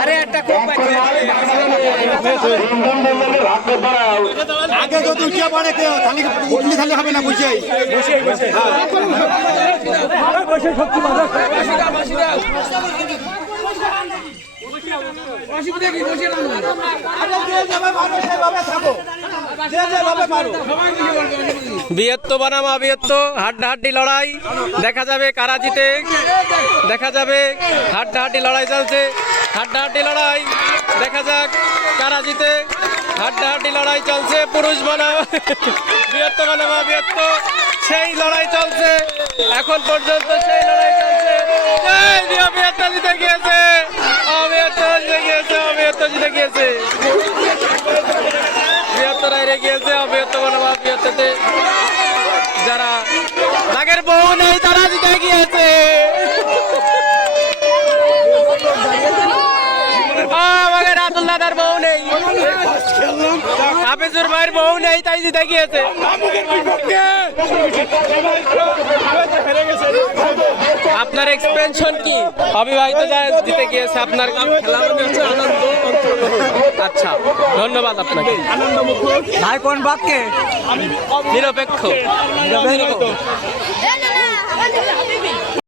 আরে একটা কোপ আগে যদি উঠিয়া পড়ে কেউ তাহলে উঠলি তাহলে হবে না বুঝে বিয়েত্ত বানামা বিয়েত্ত হাড্ডাহাড্ডি লড়াই দেখা যাবে কারা জিতে দেখা যাবে হাড্ডাহাড্ডি লড়াই চলছে হাড্ডাহাড্ডি লড়াই দেখা যাক কারা জিতে হাড্ডাহাড্ডি লড়াই চলছে পুরুষ বানামা বিয়েত্ত বানামা বিয়েত্ত সেই লড়াই চলছে এখন পর্যন্ত সেই লড়াই চলছে বিয়েত্ত জিতে গিয়েছে অবিয়েত্ত জিতে গিয়েছে অবিয়েত্ত জিতে গিয়েছে বৃহত্তর হেরে গিয়েছে অবৃহত্ত বানামা বৃহত্ততে যারা বাঘের বউ নেই তারা জিতে গিয়েছে বাঘের আব্দুল্লাহর বউ নেই হাফিজুর ভাইয়ের বউ নেই তাই জিতে গিয়েছে আপনার এক্সপেনশন কি অবিবাহিত জিতে গিয়েছে আপনার আচ্ছা ধন্যবাদ আপনাকে ভাই কোন বাদকে নিরপেক্ষ